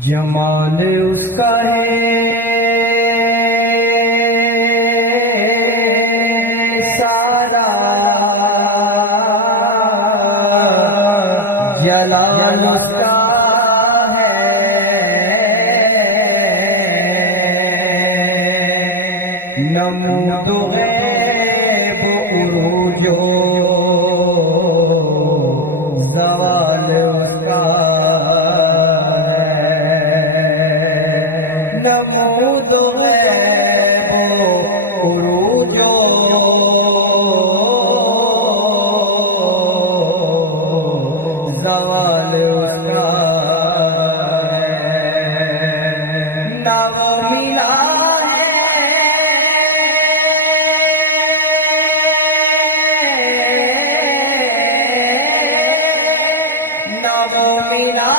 جمال اس کا ہے سارا، جلال اس کا ہے نمود غیب عروج زوال اس کا نمود غیب عروج زوال اس کا نام ملا میرا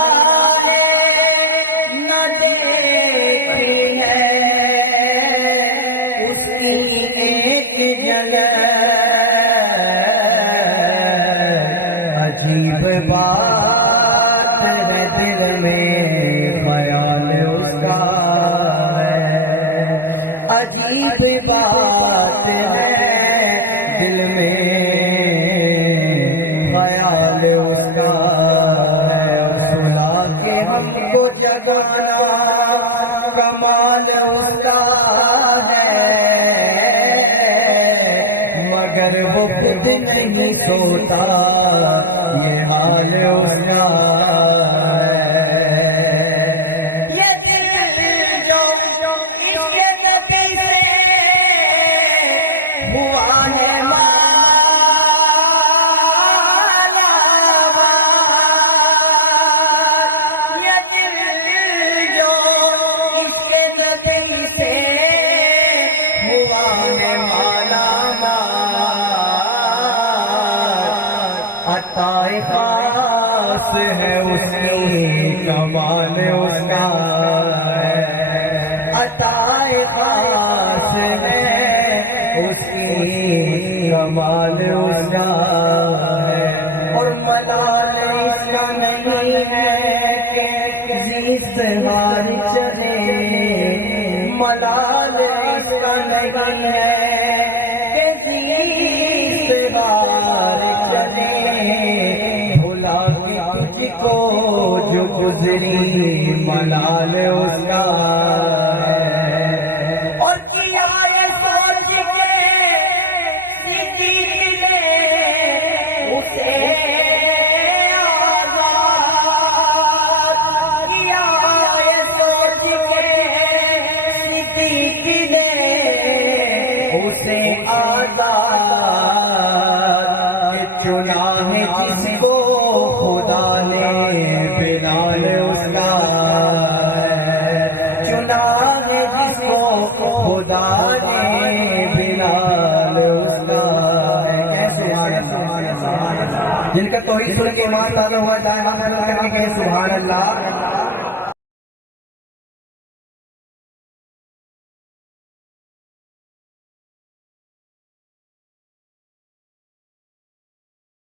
نہ دیکھی ہے اس کی ایک جگہ، عجیب بات ہے دل میں خیال اس کا ہے، عجیب بات ہے دل میں خیال اس کا کو جگانا کمال اس کا ہے، مگر وہ خود نہیں سوتا یہ حال اس کا ہے، یہ دل جو اس کے نبی سے ہوا ہے عطائے خاص ہے اس کی کمال اس کا ہے، عطائے خاص ہے اس کی کمال اس کا ہے، اور ملال اس کا نہیں ہے کہ زیست ہار چلے، ملال اس کا نہیں ہے کہ زیست ہار چلے، بھلا کسی کو جو گزری ملال اس کا ہے، اور کیا یہ سوچ کے صدیق نے اسے آزاد کیا، یہ سوچ کے صدیق نے اسے آزاد چنا ہے جس کو خدا نے بلال اس کا ہے، چنا ہے جس کو خدا نے بلال اس کا ہے، جن کا توحید سن کے ایمان لانا ہوا جائے ہم کرنے کے سبحان اللہ۔